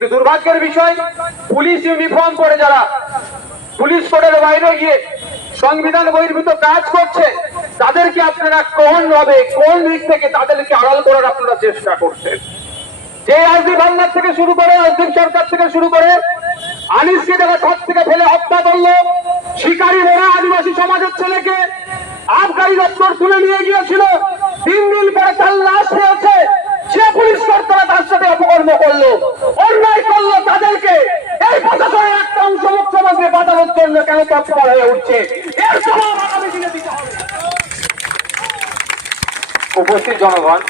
দুর্ভাগ্যের বিষয়, police uniform পরে যারা পুলিশ কোডের বাইরে গিয়ে সংবিধান বহির্ভূত কাজ করছে, তাদেরকে আপনারা কোন ভাবে কোন দিক থেকে তাদেরকে আড়াল করার আপনারা চেষ্টা করছেন। যে আসদীপ হালদার থেকে শুরু করে, আসদীপ সরকার থেকে শুরু করে আনিসকে যারা ছাদ থেকে ফেলে হত্যা করলো, শিকারী মোড়া আদিবাসী সমাজের ছেলেকে আবগারি দপ্তর তুলে নিয়ে গিয়েছিল, 3 দিন পরে তার লাশ পেয়েছে, সে পুলিশ কর্তারা তার সাথে অপকর্ম করলো, অন্যায় করলো, তাদেরকে এই প্রশাসনের একটা অংশ মুখ্যমন্ত্রী বাঁচানোর জন্য কেন তৎপর হয়ে উঠছে, এর জবাব আগামী দিনে দিতে হবে। উপস্থিত জনগণ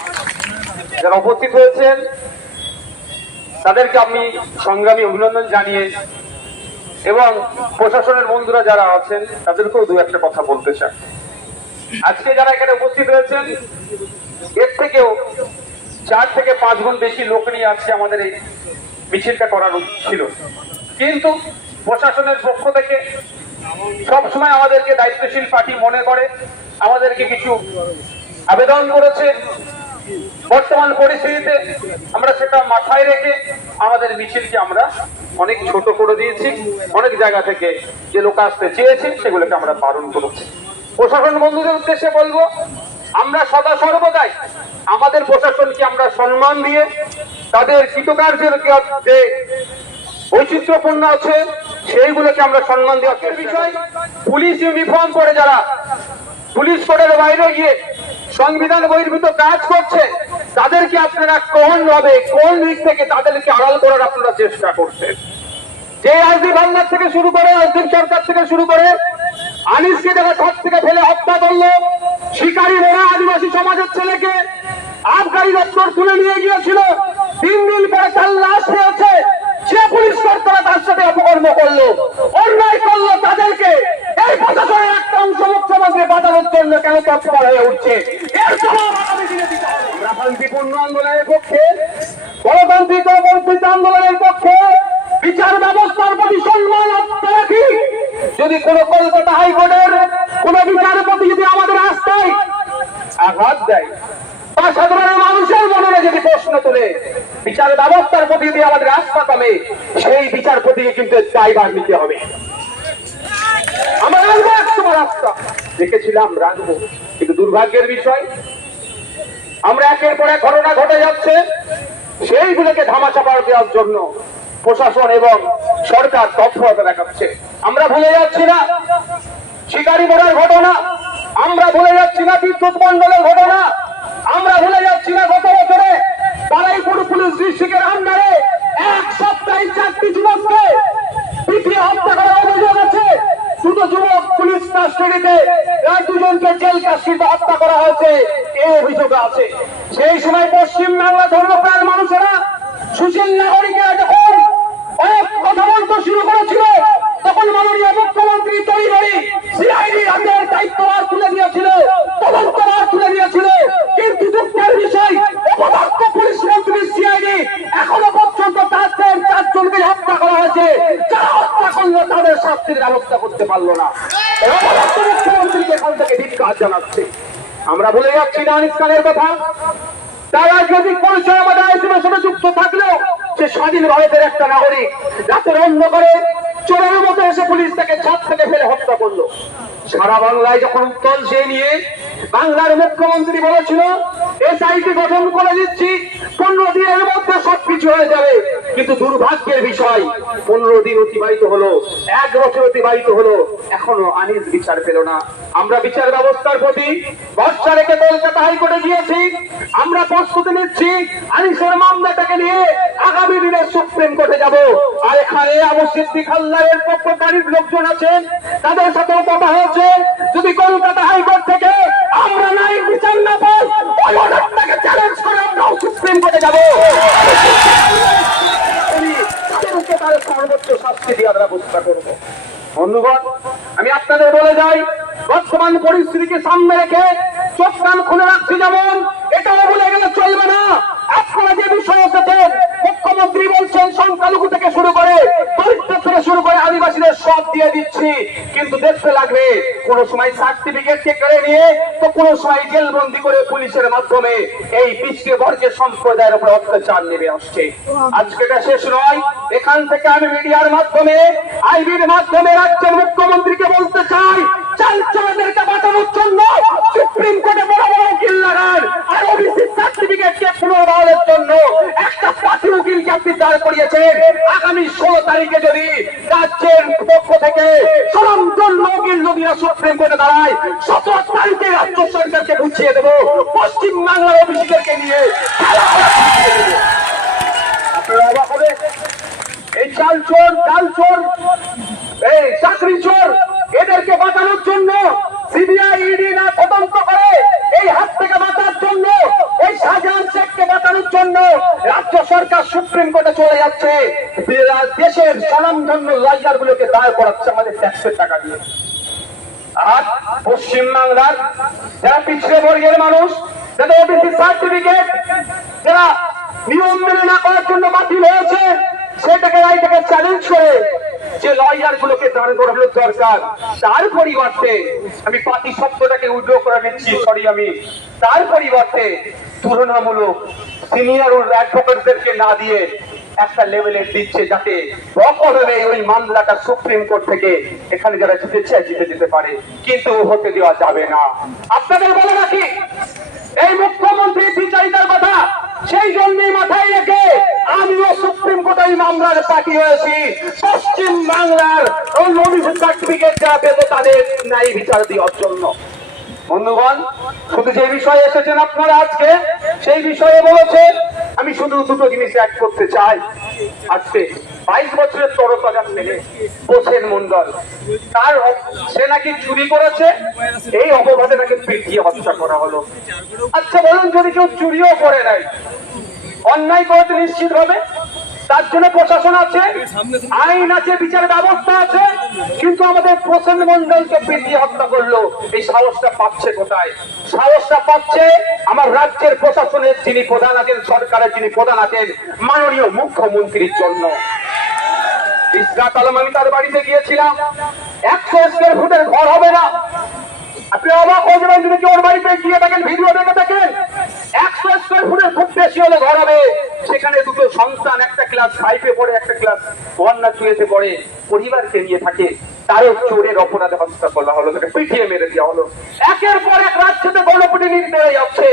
যারা উপস্থিত হয়েছেন তাদেরকে আমি সংগ্রামী অভিনন্দন জানিয়ে এবং প্রশাসনের বন্ধুরা যারা আছেন তাদেরকেও দু একটা কথা বলতে চাই। আজকে যারা এখানে উপস্থিত হয়েছেন এর থেকেও 4 থেকে 5 গুণ বেশি লোক নিয়ে আজকে আমাদের এই মিছিলটা করার ছিল, কিন্তু প্রশাসনের পক্ষ থেকে সবসময় আমাদেরকে দায়িত্বশীল পার্টি মনে করে আমাদেরকে কিছু আবেদন করেছে। বর্তমান পরিস্থিতিতে আমরা সেটা মাথায় রেখে আমাদের মিছিলকে আমরা অনেক ছোট করে দিয়েছি, অনেক জায়গা থেকে যে লোক আসতে চেয়েছে সেগুলোকে আমরা বারণ করেছি। প্রশাসন বন্ধুদের উদ্দেশ্যে বলবো, আমরা সদা সর্বদাই আমাদের প্রশাসনকে আমরা সম্মান দিয়ে তাদের কৃতকার্যের যে বৈচিত্র্যপূর্ণ আছে সেইগুলোকে আমরা সম্মান দেওয়ার বিষয়। পুলিশ ইউনিফর্ম পরে যারা পুলিশ কোডের বাইরে গিয়ে সংবিধান বহির্ভূত কাজ করছে, তাদেরকে আপনারা কোন ভাবে কোন দিক থেকে তাদেরকে আড়াল করার আপনারা চেষ্টা করছেন। যে আসদীপ হালদার থেকে শুরু করে, আসদীপ সরকার থেকে শুরু করে আনিসকে যারা ছাদ থেকে ফেলে হত্যা করলো, শিকারী মোড়া আদিবাসী সমাজের ছেলেকে আবগারি দপ্তর তুলে নিয়ে গিয়েছিল, 3 দিন পরে তার লাশ পেয়েছে, সে পুলিশ কর্তারা তার সাথে অপকর্ম করলো, অন্যায় করলো, তাদেরকে এই প্রশাসনের একটা অংশ মুখ্যমন্ত্রী বাঁচানোর জন্য কেন তৎপর হয়ে উঠছে, এর জবাব আগামী দিনে দিতে হবে। আমরা শান্তিপূর্ণ আন্দোলনের পক্ষে, গণতান্ত্রিক ও বর্ধিত আন্দোলনের পক্ষে, বিচার ব্যবস্থার প্রতি সম্মান রাখি। যদি কোন কলকাতা হাইকোর্টের কোন বিচারপতি যদি আমাদের আস্থায় আঘাত দেয় বা সাধারণ মানুষের মনে যদি প্রশ্ন তোলে, বিচার ব্যবস্থার প্রতি যদি আমাদের আস্থা কমে, সেই বিচারপতিকে কিন্তু দায়ভার নিতে হবে। আমরা রাখবো একসময় আস্থা, দেখেছিলাম রাখবো, কিন্তু দুর্ভাগ্যের বিষয় আমরা একের পর এক ঘটনা ঘটে যাচ্ছে, সেইগুলোকে ধামাচাপা দেওয়ার জন্য প্রশাসন এবং সরকার তৎপরতা দেখাচ্ছে। আমরা ভুলে যাচ্ছি না শিকারী মোড়ার ঘটনা, আমরা ভুলে যাচ্ছি না বিদ্যুৎ মন্ডলের ঘটনা, আমরা ভুলে যাচ্ছি না গত বছরে বারুইপুর পুলিশ ডিস্ট্রিক্টের আন্ডারে 1 সপ্তাহে 4টি যুবককে পিটিয়ে হত্যা করার অভিযোগ আছে। দুটো যুবক পুলিশ কাস্টডিতে, 2জনকে জেল কাস্টডিতে হত্যা করা হয়েছে, এই অভিযোগ আছে। সেই সময় পশ্চিম বাংলা ধর্মপ্রাণ মানুষেরা, সুশীল নাগরিকেরা যখন অনেক কথা বলতে শুরু করেছিল, তখন মাননীয় মুখ্যমন্ত্রী তৈরি সিআইডি হাতের দায়িত্বভার তুলে দিয়েছিল, তদন্তভার তুলে দিয়েছিল। কিন্তু দুঃখের বিষয়, অপদস্থ পুলিশ মন্ত্রী সিআইডি এখনো পর্যন্ত তাদের 4 জনকে হত্যা করা হয়েছে, যারা হত্যা করলো তাদের শাস্তির ব্যবস্থা করতে পারলো না। অপদস্থ মুখ্যমন্ত্রীকে এখান থেকে ধিক্কার জানাচ্ছে। আমরা ভুলে যাচ্ছি না আনিস খানের কথা, তারা রাজনৈতিক পরিচয় আমাদের আইসিএমের সাথে যুক্ত থাকলেও সে স্বাধীন ভারতের একটা নাগরিক, রাতের অন্ধকারে চোরের মতো এসে পুলিশ তাকে ছাদ থেকে ফেলে হত্যা করলো। সারা বাংলায় যখন উত্তল সে নিয়ে বাংলার মুখ্যমন্ত্রী বলেছিল এসআইটি গঠন করে দিচ্ছি, 15 দিনের মধ্যে সবকিছু হয়ে যাবে, কিন্তু দুর্ভাগ্যের বিষয় 15 দিন অতিবাহিত হলো, 1 বছর অতিবাহিত হলো, এখনো আনিস বিচার পেল না। আমরা বিচার ব্যবস্থার প্রতি ভরসা রেখে কলকাতা হাইকোর্টে গিয়েছি, আমরা প্রস্তুতি নিচ্ছি আনিসের মামলাটাকে নিয়ে আগামী দিনে সুপ্রিম কোর্টে যাব। আর এখানে আবু সিদ্দিক হালদারের পক্ষকারীর লোকজন আছেন, তাদের সাথেও কথা হয়েছে, যদি কলকাতা হাইকোর্ট থেকে আমরা নাই বিচার না পাই, ওই অর্ডারটাকে চ্যালেঞ্জ করে আমরাও সুপ্রিম কোর্টে যাব, তাদের সর্বোচ্চ শাস্তি দেওয়ার ব্যবস্থা করবো। বন্ধুগণ, আমি আপনাদের বলে যাই, বর্তমান পরিস্থিতিকে সামনে রেখে চোখ কান খুলে রাখছি, যেমন এটাও বলে গেলে চলবে না। আপনারা যে বিষয় এসেছে, মুখ্যমন্ত্রী বলছেন সংখ্যালঘু থেকে শুরু করে দরিদ্র থেকে শুরু করে আদিবাসীদের সব দিয়ে দিচ্ছি, দিচ্ছি, কিন্তু দেখতে লাগবে কোন সময় সার্টিফিকেট কে কেড়ে নিয়ে তো কোন সময় জেলবন্দি করে পুলিশের মাধ্যমে এই পিছিয়ে বর্গের সম্প্রদায়ের উপর অত্যাচার নেমে আসছে। আজকে এটা শেষ নয়, এখান থেকে আমি মিডিয়ার মাধ্যমে আইবির মাধ্যমে রাজ্যের মুখ্যমন্ত্রীকে বলতে চাই, চালচলদেরকে বাঁচানোর জন্য সুপ্রিম কোর্টে বড় বড় উকিল লাগান, আর ওবিসি সার্টিফিকেটকে পুনর্বহালের জন্য একটা পাতি উকিলকে আপনি দাঁড় করিয়েছেন। আগামী 16 তারিখে যদি রাজ্যের পক্ষ থেকে স্বনামধন্য উকিল নদীরা সুপ্রিম কোর্টে দাঁড়ায়, 17 তারিখে রাজ্য সরকারকে বুঝিয়ে দেবো পশ্চিম বাংলার ওবিসিদেরকে নিয়ে আপনারা অবাক হবে। এই চাল চোর, এই চাকরি চোর, এদেরকে বাঁচানোর জন্য সিবিআই ইডি না তদন্ত করে এই হাত থেকে বাঁচার জন্য, এই শাহজাহান শেখকে বাঁচানোর জন্য রাজ্য সরকার সুপ্রিম কোর্টে চলে যাচ্ছে, দেশের স্বনামধন্য লয়ার গুলোকে দাঁড় করাচ্ছে আমাদের ট্যাক্সের টাকা দিয়ে। আর পশ্চিম বাংলার যারা পিছিয়ে বর্গের মানুষ, যাদের ওবিসি সার্টিফিকেট যারা নিয়ম মেনে না করার জন্য বাতিল হয়েছে, সেটাকে রাইটাকে চ্যালেঞ্জ করে যে লয়ার গুলোকে দাঁড় করানো দরকার, তার পরিবর্তে আমি পাতি শব্দটাকে উইথড্র করে নিচ্ছি, তার পরিবর্তে তুলনামূলক সিনিয়র অ্যাডভোকেটদেরকে না দিয়ে একটা লেভেলের দিচ্ছে, যাতে অকলমে ওই মামলাটা সুপ্রিম কোর্ট থেকে এখানে যারা জিতে যেতে পারে, কিন্তু হতে দেওয়া যাবে না। আপনাদের বলে রাখি, এই মুখ্যমন্ত্রী বিচারিতার কথা সেই জন্যই মাথায় রেখে আমিও সুপ্রিম কোর্টে এই মামলার পার্টি হয়েছি, পশ্চিম বাংলার ওই ওবিসি সার্টিফিকেট যারা পেত তাদের ন্যায় বিচার দেওয়ার জন্য। বন্ধুগণ, শুধু যে বিষয়ে এসেছেন আপনারা আজকে, সেই বিষয়ে বলেছে, আমি শুধু দুটো জিনিস অ্যাড করতে চাই। আজকে 22 বছরের তরতাজা ছেলে হোসেন মন্ডল, তার সে নাকি চুরি করেছে, এই অপবাদে নাকি পিটিয়ে হত্যা করা হলো। আচ্ছা বলুন, যদি কেউ চুরিও করে নাই, অন্যায় করেছে নিশ্চিত হবে, তার জন্য প্রশাসন আছে, আইন আছে, বিচার ব্যবস্থা আছে, কিন্তু আমাদের হোসেন মন্ডলকে পিটিয়ে হত্যা করলো, এই সাহসটা পাচ্ছে কোথায়? সাহসটা পাচ্ছে আমার রাজ্যের প্রশাসনের যিনি প্রধান আছেন, সরকারের যিনি প্রধান আছেন, মাননীয় মুখ্যমন্ত্রীর জন্য। ইসরাত আলম, আমি তার বাড়িতে গিয়েছিলাম, 100 স্কয়ার ফুটের ঘর হবে না। আপনি অবাক হয়ে যাবেন যদি কেউ ওর বাড়িতে গিয়ে দেখেন, ভিডিও দেখে দেখেন, 100 স্কয়ার ফুটের খুব বেশি হলে ঘর হবে, সেখানে দুটো সন্তান, একটা ক্লাস 5-এ পড়ে, একটা ক্লাস 1 না 2-তে পড়ে, পরিবারকে নিয়ে থাকে, তারও চোরের অপরাধে হত্যা করা হলো, তাকে পিটিয়ে মেরে দেওয়া হলো। একের পর এক রাজ্যতে গণপিটুনি বেড়ে যাচ্ছে,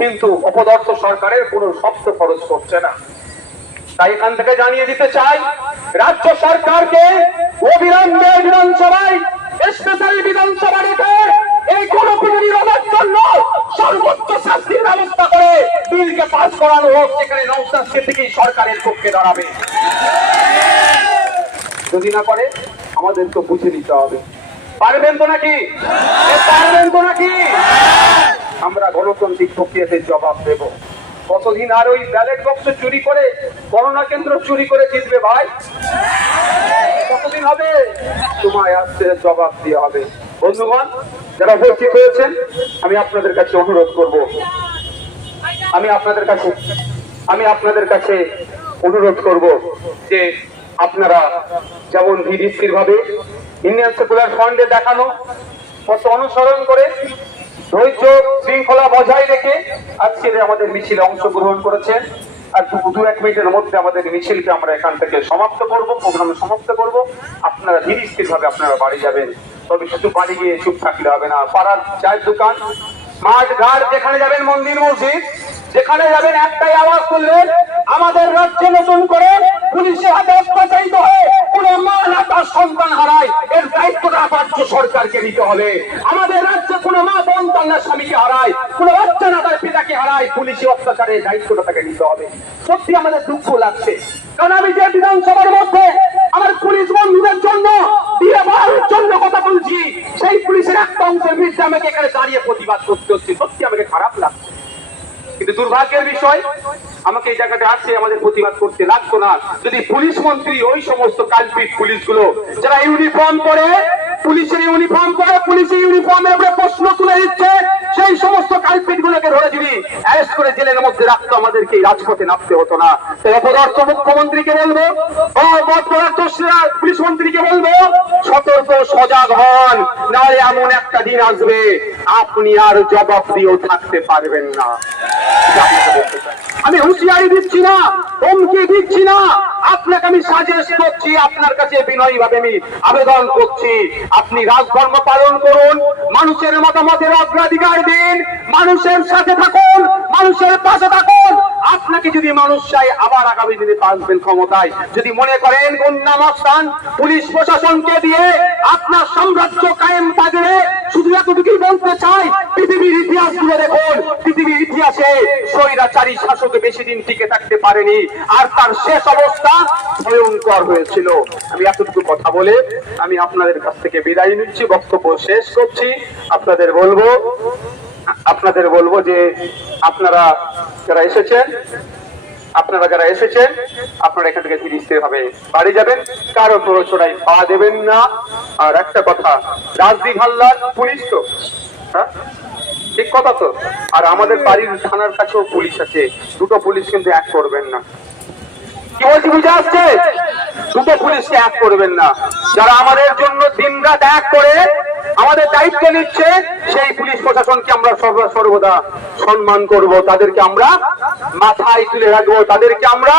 কিন্তু অপদার্থ সরকারের কোনো শব্দ খরচ করছে না। তাই এখান থেকে জানিয়ে দিতে চাই, রাজ্য সরকারকে অবিলম্বে বিধানসভায় স্পেশাল বিধানসভা রেখে এই গণপিটুনি রোধের জন্য সর্বোচ্চ শাস্তির ব্যবস্থা করে বিলকে পাস করানো হোক, সেখানে নওশাদ সিদ্দিকী সরকারের পক্ষে দাঁড়াবে। যদি না করে আমাদের তো বুঝে নিতে হবে। পারবেন তো নাকি? আমরা গণতান্ত্রিক প্রক্রিয়াতে জবাব দেব। কতদিন আর ওই ব্যালট বক্স চুরি করে, গণনা কেন্দ্র চুরি করে জিতবে ভাই? কতদিন হবে? তোমায় আসতে জবাব দিয়ে হবে। বন্ধুগণ, যারা উপস্থিত হয়েছেন, আমি আপনাদের কাছে অনুরোধ করব, আমি আপনাদের কাছে অনুরোধ করব যে আপনারা যেমন ধীরস্থির ভাবে ইন্ডিয়ান সেকুলার ফ্রন্টে দেখানো পথ অনুসরণ করে ধৈর্য শৃঙ্খলা বজায় রেখে আজকের আমাদের মিছিলে অংশগ্রহণ করেছেন। আর 2-1 মিনিটের মধ্যে আমাদের মিছিলকে আমরা এখান থেকে সমাপ্ত করব, প্রোগ্রাম সমাপ্ত করব। আপনারা ধীরস্থির ভাবে আপনারা বাড়ি যাবেন, তবে শুধু বাড়ি গিয়ে চুপ থাকলে হবে না। পাড়ার চায়ের দোকান, মাঠ ঘাট, যেখানে যাবেন, মন্দির মসজিদ যেখানে যাবেন, একটাই আওয়াজ তুলবেন, আমাদের রাজ্যে নতুন করে পুলিশের হাতে অত্যাচারিত হয়ে কোন মা না তার সন্তান হারায়, এর দায়িত্বটা রাজ্য সরকারকে নিতে হবে। আমাদের রাজ্যে কোন মা বোন তার না স্বামীকে হারায়, কোন বাচ্চা না তার পিতাকে হারায়, পুলিশি অত্যাচারের দায়িত্বটা তাকে নিতে হবে। সত্যি আমাদের দুঃখ লাগছে, কারণ আমি যে বিধানসভার মধ্যে আমার পুলিশ বন্ধুদের জন্য দিয়ে বাড়ানোর জন্য কথা বলছি, সেই পুলিশের একটা অংশের বিরুদ্ধে আমাকে এখানে দাঁড়িয়ে প্রতিবাদ করতে হচ্ছে। সত্যি আমাকে খারাপ লাগছে, কিন্তু দুর্ভাগ্যের বিষয়, আমাকে এই জায়গাটা আসছে আমাদের প্রতিবাদ করতে লাগতো না যদি পুলিশ মন্ত্রী ওই সমস্ত কালপিট পুলিশগুলো যারা ইউনিফর্ম পরে, পুলিশের ইউনিফর্মের উপরে প্রশ্ন তুলে দিচ্ছে, সেই সমস্ত কালপিট গুলোকে ধরে যদি অ্যারেস্ট করে জেলের মধ্যে রাখতো, আমাদেরকে এই রাজপথে নামতে হতো না। অপদার্থ মুখ্যমন্ত্রীকে বলবো, ও অপদার্থ পুলিশ মন্ত্রীকে বলবো, সতর্ক সজাগ হন, নাহলে এমন একটা দিন আসবে আপনি আর জবাব দিয়েও থাকতে পারবেন না। আমি হুঁশিয়ারি দিচ্ছি না, হুমকি দিচ্ছি না, আপনাকে আমি সাজেস্ট করছি, আপনার কাছে বিনয়ী ভাবে আমি আবেদন করছি, আপনি রাজধর্ম পালন করুন, মানুষের মতামতের অগ্রাধিকার দিন, মানুষের সাথে থাকুন, মানুষের পাশে থাকুন। আপনাকে যদি মানুষ চাই আবার আগামী দিনে আসবেন ক্ষমতায়, যদি মনে করেন গুন্ডামস্তান পুলিশ প্রশাসনকে দিয়ে আপনার সাম্রাজ্য কায়েম থাকবে, শুধু এতটুকুই বলতে চাই, পৃথিবীর ইতিহাস গুলো দেখুন, পৃথিবীর ইতিহাসে স্বৈরাচারী শাসক বেশি দিন টিকে থাকতে পারেনি, আর তার শেষ অবস্থা ভয়ঙ্কর হয়েছিল। আমি এতটুকু কথা বলে আমি আপনাদের কাছ থেকে বিদায় নিচ্ছি, বক্তব্য শেষ করছি। আপনাদের বলবো যে আপনারা যারা এসেছেন আপনারা এখান থেকে ফিরিতে হবে, বাড়ি যাবেন, কারো প্ররোচনায় পা দেবেন না। আর একটা কথা, রাজদীপ হালদার পুলিশ তো, হ্যাঁ ঠিক কথা তো, আর আমাদের বাড়ির থানার কাছেও পুলিশ আছে, দুটো পুলিশ কিন্তু এক করবেন না। কি বলছি বুঝে আসছে? দুটো পুলিশকে এক করবেন না। যারা আমাদের জন্য দিনরাত এক করে আমাদের দায়িত্ব নিচ্ছে, সেই পুলিশ প্রশাসনকে আমরা সর্বদা সম্মান করব, তাদেরকে আমরা মাথায় তুলে রাখবো, তাদেরকে আমরা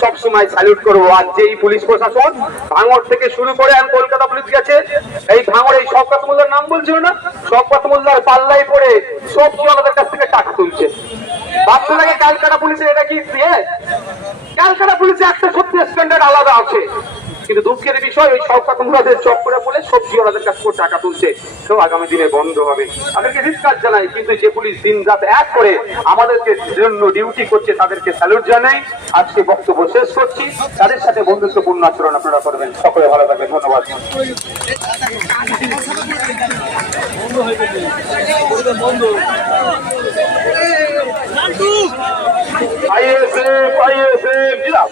সবসময় স্যালুট করবো। আর যেই পুলিশ প্রশাসন ভাঙড় থেকে শুরু করে আর কলকাতা পুলিশ গেছে, এই ভাঙড় এই শওকত মোল্লার নাম বলছিল না, শওকত মোল্লার পাল্লাই পড়ে সবজি আমাদের কাছ থেকে টাকা তুলছে। ভাবতে লাগে ক্যালকাটা পুলিশের এটা কি দিয়ে, ক্যালকাটা পুলিশে একটা সত্যি স্ট্যান্ডার্ড আলাদা আছে, কিন্তু দুঃখের বিষয় ওই শওকত মোল্লাদের চক্করে বলে সবজি ওনাদের কাছ থেকে টাকা তুলছে, তো আগামী দিনে বন্ধ হবে। তাদেরকে ধিক্কার জানাই, কিন্তু যে পুলিশ দিন রাত এক করে আমাদেরকে জন্য ডিউটি করছে তাদেরকে স্যালুট জানাই। আজকে বক্তব্য শেষ করছি, তাদের সাথে বন্ধুত্বপূর্ণ আচরণ আপনারা করবেন। সকলে ভালো থাকবেন, ধন্যবাদ। আইএসএফ